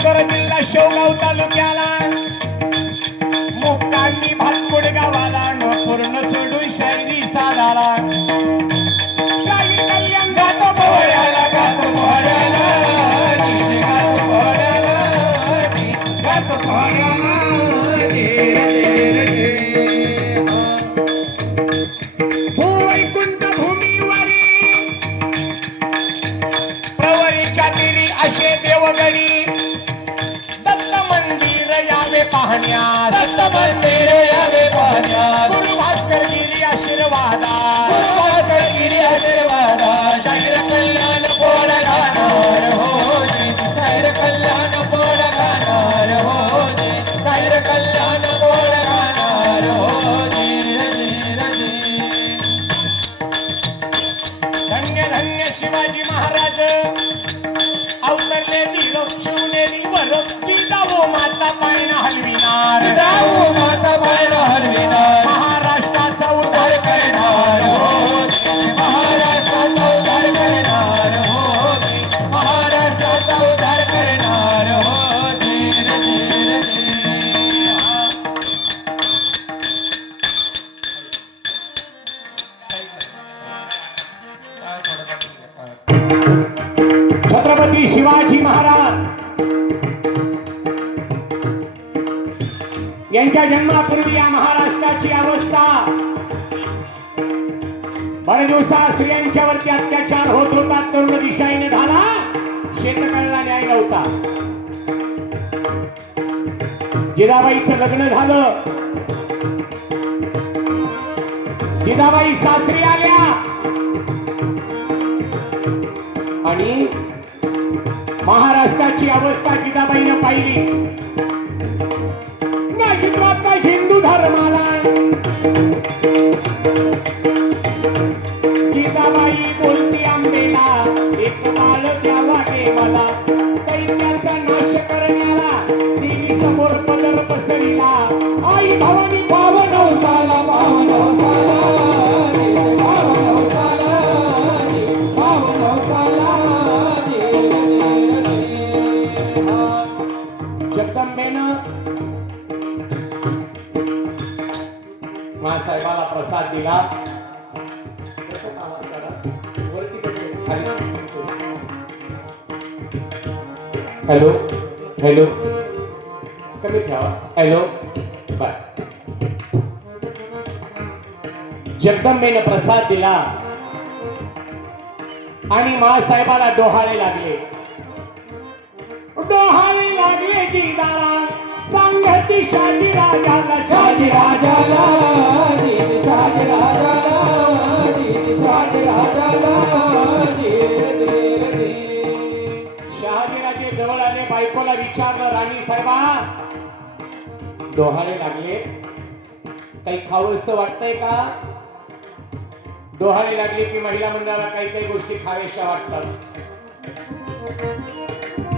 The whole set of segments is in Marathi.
नगर जिल्हा शेवगाव तालुक्याला मुक्कामी भातकुड गावाला पूर्ण चढून शायरी साधारा शाहीर कल्याण गातो पोहड्याला गातो पोहड्याला गातो पोहड्याला गातो पोहड्याला भूवैकुंठ भूमीवरी प्रवरीच्या तीरी असे देवगडी दत्त मंदिर यावे पाहण्यास दत्त मंदिर यावे पाहण्यास गुरु भास्कर गिरी आशीर्वादा गुरु भास्कर गिरी आशीर्वादा शाहीर कल्याण पोड गाणार हो जी शाहीर कल्याण पोड गाणार हो जी शाहीर कल्याण पोड गाणार हो जी धन्य धन्य शिवाजी महाराज अवतरले वीर शिवनेरी वर जिजाऊ माता पायना हलविनार जिजाऊ माता पायना हलविनार महाराष्ट्राचा उद्धार करणार हो महाराष्ट्राचा उद्धार करणार हो महाराष्ट्राचा उद्धार करणार हो धीर धीर छत्रपती शिवाजी महाराज यांच्या जन्मापूर्वी या महाराष्ट्राची अवस्था बऱ्याच दिवसात स्त्रियांच्यावरती अत्याचार होत होता तरुण दिशाईने झाला शेतकऱ्याला न्याय नव्हता जिजाबाईचं लग्न झालं जिजाबाई सासरी आल्या आणि महाराष्ट्राची अवस्था जिजाबाईनं पाहिली आता हिंदू धर्माला जिजाबाई बोलती आंबेला एक बाळ द्यावा देवाला दैत्याचा नाश करण्याला देवी समोर पदर पसरला आई भवानी पावन अवताला पावन अवताला पावन अवताला पावन अवताला जगदंबेनं साहेबाला प्रसाद दिला हॅलो हॅलो कमी ठेवा हॅलो बस जगदंबेनं प्रसाद दिला आणि मासाहेबाला डोहाळे लागले जिजाला सांगती शाही राजाला शाही राजाला शाही राजाला शाही राजाला शहाजीराजे जवळ आले बायकोला विचारलं राणी साहेबा डोहाळे लागले काही खावंसं वाटतंय का डोहाळे लागले की महिला मंडळाला काही काही गोष्टी खाव्याशा वाटतात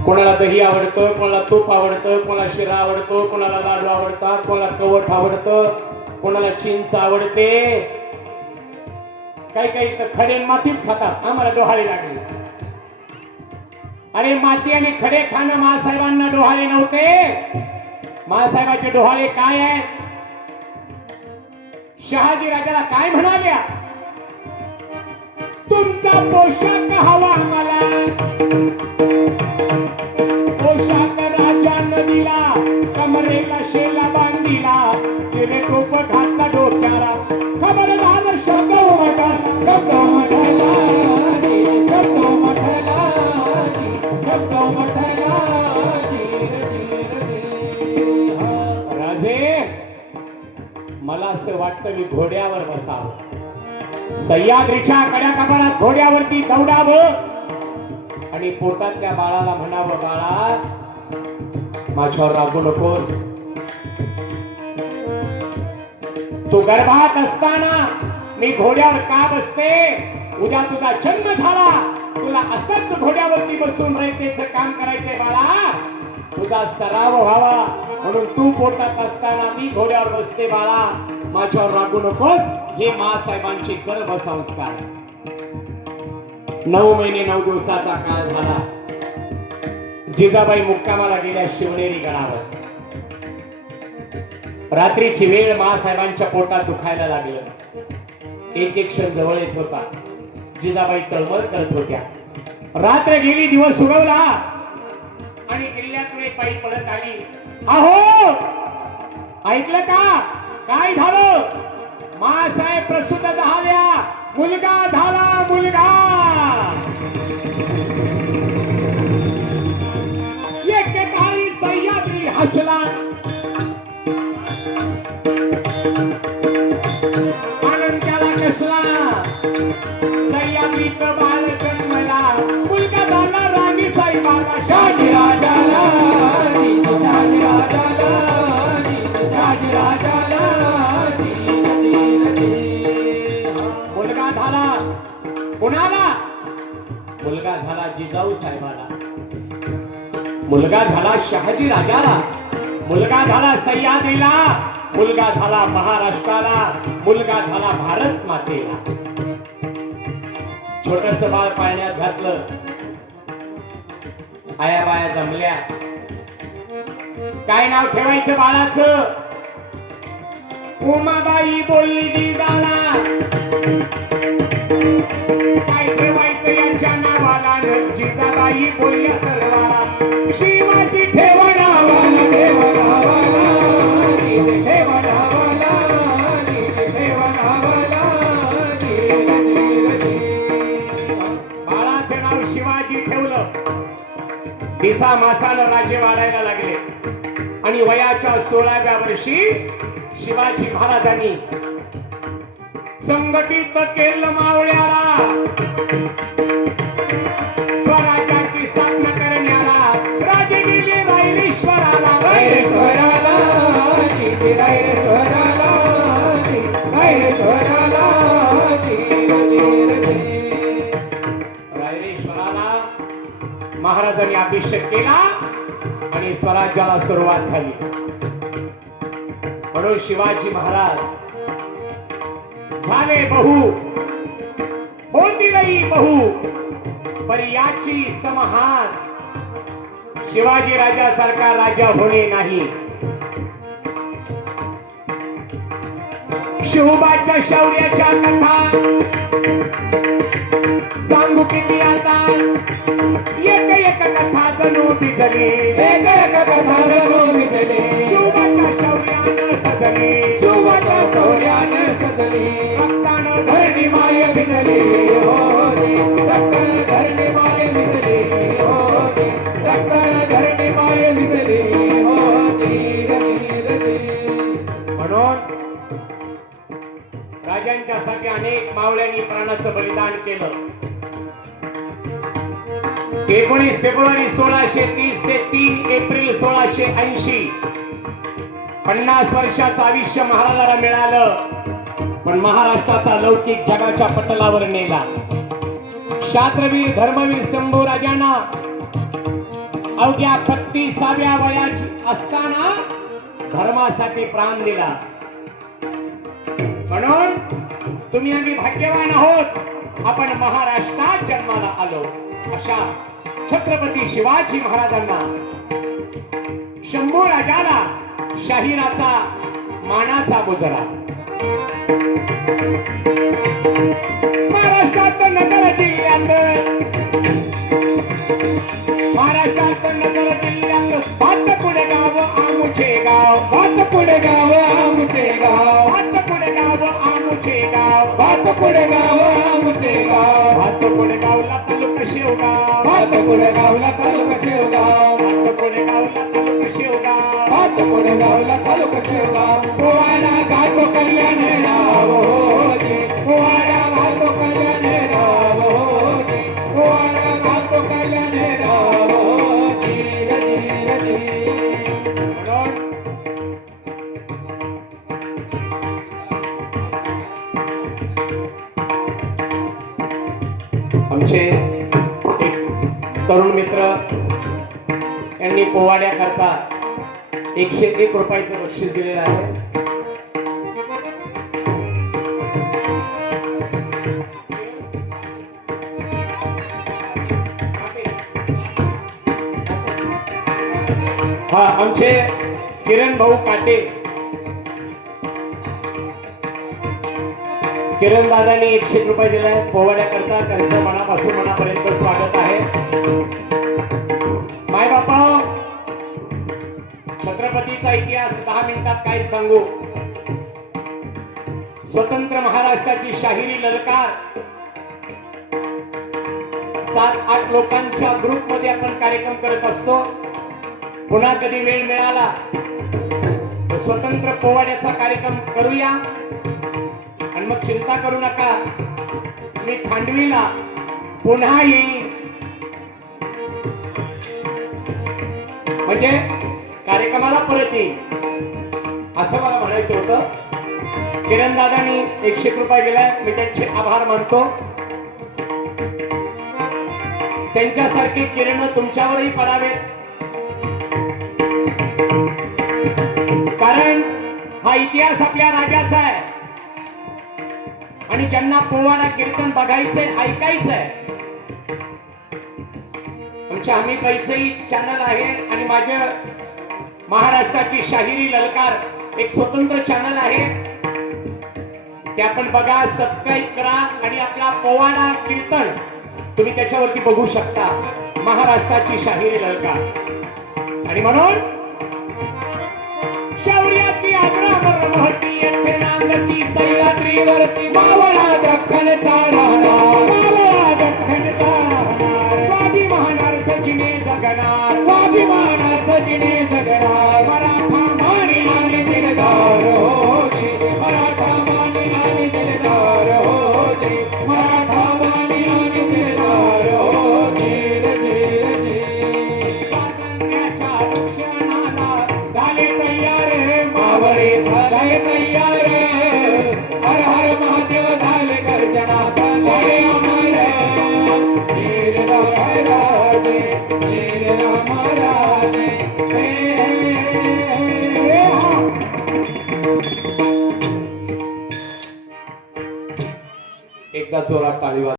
कोणाला दही आवडतं कोणाला तूप आवडतं कोणाला शिरा आवडतो कोणाला लाडू आवडतात कोणाला कवठ आवडतं कोणाला चिंच आवडते काही काही तर खडे मातीच खातात आम्हाला डोहाळे लागले अरे माती आणि खडे खाणं महासाहेबांना डोहाळे नव्हते महासाहेबाचे डोहाळे काय आहेत शहाजी राजाला काय म्हणाल्या तुमचा पोशाख हवा मला पोशाख राजानं दिला कमरेला शेला बांधिला तिने टोप घातला डोक्याला खबर झालं शब्द उमटला शब्द उमटला शब्द उमटला शब्द उमटला राजे मला असं वाटतं मी घोड्यावर बसावं सह्याद्रीच्या कड्या कपाळात घोड्यावरती दौडावं आणि पोटातल्या बाळाला म्हणावं बाळा माझ्यावर रागू नकोस तू गर्भात असताना मी घोड्यावर का बसते उद्या तुझा जन्म झाला तुला असंच घोड्यावरती बसून रयतेचं काम करायचंय बाळा तुझा सराव व्हावा म्हणून तू पोटात असताना मी घोड्यावर बसते बाळा माझ्यावर रागू नकोस हे मासाहेबांचे गर्भसंस्कार 9 महिने 9 दिवसाचा काळ झाला जिजाबाई मुक्कामाला गेल्या शिवनेरी गडावर. रात्रीची वेळ मासाहेबांच्या पोटात दुखायला लागलं. एक एक क्षण जवळ येत होता. जिजाबाई तळमळ करत होत्या. रात्र गेली, दिवस उगवला आणि किल्ल्यातून एक बाई पळत आली. अहो, ऐकलं का? काय झालं? मासाहेब प्रसूत झाल्या, मुलगा झाला, मुलगा. एकेकाळी सह्याद्री हसला, आनंद त्याला कसला. सह्याद्रीत बाळ जन्मला, मुलगा झाला राणी साहेबाला. शाही राजाला, शाही राजाला, शाही राजाला. मुलगा झाला कोणाला? मुलगा झाला जिजाऊ साहेबाला. मुलगा झाला शहाजी राजाला. मुलगा झाला सह्याद्रीला. मुलगा झाला महाराष्ट्राला. मुलगा झाला भारत मातेला. छोटस बाळ पाळण्यात घातलं. आया बाया जमल्या. काय नाव ठेवायचं बाळाचं? उमाबाई बोलली झाला. काय ठेवायचं याच्या नावाला? जिजाबाई बोलल्या सर्वाला. शिवाजी ठेवा नावाला, ठेवा नावाला, ठेवा नावाला, ठेवा नावाला. बाळाचं नाव शिवाजी ठेवलं. दिसा मासाला राजे वाढायला लागले आणि वयाच्या 16व्या वर्षी शिवाजी महाराजांनी संघटित केलं मावळ्याला. स्वराज्याची स्थापना करण्याला राजे गेले रायरेश्वराला. रायरेश्वराला, रायरेश्वराला, रायरेश्वराला. रायरेश्वराला महाराजांनी अभिषेक केला आणि स्वराज्याला सुरुवात झाली. म्हणून शिवाजी महाराज झाले बहु, होतीलही बहु, पण याची समहास शिवाजी राजासारखा राजा होणे नाही. शिवबाच्या शौर्याच्या कथा सांगू किती आता. एक एक कथा जणू भिजली, एक एक कथा जणू भिजली. शिवबाच्या शौर्यानं सजली, शिवबाच्या शौर्यानं सजली. रक्तानं धरणी माय भिजली होती, रक्तानं धरणी माय भिजली होती, रक्तानं धरणी माय भिजली होती. म्हणून राजांच्यासाठी अनेक मावळ्यांनी प्राणाचं बलिदान केलं. 19 फेब्रुवारी 1630 ते 3 एप्रिल 1680 50 वर्षाचं आयुष्य महाराजाला मिळालं. पण महाराष्ट्राचा लौकिक जगाच्या पटलावर नेला. शास्त्रवीर धर्मवीर शंभू राजांना अवघ्या 35व्या वयात असताना धर्मासाठी प्राण दिला. म्हणून तुम्ही आम्ही भाग्यवान आहोत, आपण महाराष्ट्रात जन्माला आलो. अशा छत्रपती शिवाजी महाराजांना, शंभू राजाला शाहिराचा मानाचा मुजरा. महाराष्ट्रात नगर जिल्ह्यात, महाराष्ट्रात नगर जिल्ह्यात भातपुडे गाव आमुचे गाव, भातपुडे गाव आमुचे गाव, भातपुडे गाव आमुचे गाव, भातपुडे गाव आमुचे गाव. भातपुडे गावला तालुका शेवगाव, भातपुडे गावला तालुका शेवगाव, भातपुडे गावला तालुका शेवगाव, भातपुडे गावला तालुका शेवगाव. पोवाडा गातो कल्याण राव होते, पोवाडा गातो कल्याण राव होते, पोवाडा गातो कल्याण राव होते. आमचे एक तरुण मित्र यांनी पोवाड्याकरता 101 रुपयाचं बक्षीस दिलेलं आहे. हा आमचे किरण भाऊ काटे, किरण दादांनी 100 रुपये दिलाय पोवाड्याकरता. त्यांचं मनापासून मनापर्यंत स्वागत आहे. माय बापा, छत्रपतीचा इतिहास 10 मिनिटात काय सांगू. स्वतंत्र महाराष्ट्राची शाहिरी ललकार 7-8 लोकांच्या ग्रुप मध्ये आपण कार्यक्रम करत असतो. पुन्हा कधी वेळ मिळाला तर स्वतंत्र पोवाड्याचा कार्यक्रम करूया. आणि मग चिंता करू नका, मी खांडवीला पुन्हा येईन. म्हणजे कार्यक्रमाला परत येईल असं मला म्हणायचं होतं. किरण दादांनी 100 रुपये दिलाय, मी त्यांचे आभार मानतो. त्यांच्यासारखी किरण तुमच्यावरही पडावेत, कारण हा इतिहास आपल्या राजाचा आहे. आणि ज्यांना पोवाडा कीर्तन बघायचंय, ऐकायचंय, आमच्या आम्ही पैसेही चॅनल आहे आणि माझे महाराष्ट्राची शाहिरी ललकार एक स्वतंत्र चॅनल आहे. ते आपण बघा, सबस्क्राईब करा आणि आपला पोवाडा कीर्तन तुम्ही त्याच्यावरती बघू शकता. महाराष्ट्राची शाहिरी ललकार. आणि म्हणून शौर्याची आग्रह महती येथे नांदती सह्याद्रीवरती मावळा दख्खनचा राहणार, मावळा दख्खनचा राहणार. स्वाभिमानार्थ जिने जगणार, स्वाभिमानार्थ जिने जगणार. मराठा मानी आणि दिलदार होते, मराठा मानी आणि दिलदार होते, मराठा मानी आणि दिलदार होते. स्वातंत्र्याच्या रक्षणाला झाले तयार मावळे, झाले तयार. हर हर महादेव झाले गर्जना, झाले अमर. वीर रामराजे, वीर रामराजे. एकदा जोरात टाळी वाजवा.